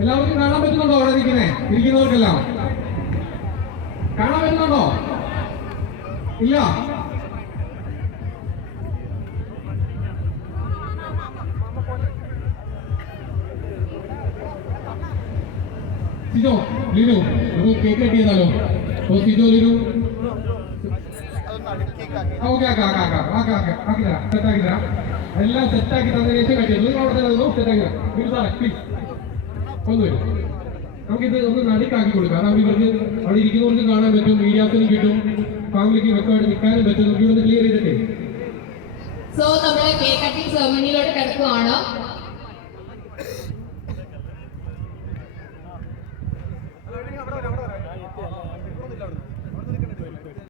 എല്ലാവർക്കും കാണാൻ പറ്റുന്നുണ്ടോ? അവിടെ ഇരിക്കുന്നവർക്കെല്ലാം കാണാൻ പറ്റുന്നുണ്ടോ? ഇല്ല. സിജോ, ലിനു, നമുക്ക് കേക്ക് കട്ട് ചെയ്താലോ? സിജോ, ലിനു, എല്ലാം സെറ്റാക്കി തന്നതിന് ശേഷം കട്ട് ചെയ്തു. അവിടെ തന്നെ സെറ്റാക്കി പ്ലീസ് ഒന്നുമില്ല. നമുക്കിത് ഒന്ന് നടുക്കാക്കി കൊടുക്കാം. അതാവുമ്പോൾ ഇവർക്ക് അവിടെ ഇരിക്കുന്നവർക്ക് കാണാൻ പറ്റും, മീഡിയാസിനും കിട്ടും, ഫാമിലിക്ക് വ്യക്തമായിട്ട് നിൽക്കാനും പറ്റും. നമുക്ക് ഇവിടെ ക്ലിയർ ചെയ്തിട്ടേ. സോ നമ്മുടെ കേക്ക് കട്ടിംഗ് സെറമണിയിലോട്ട് കിടക്കുവാണ്.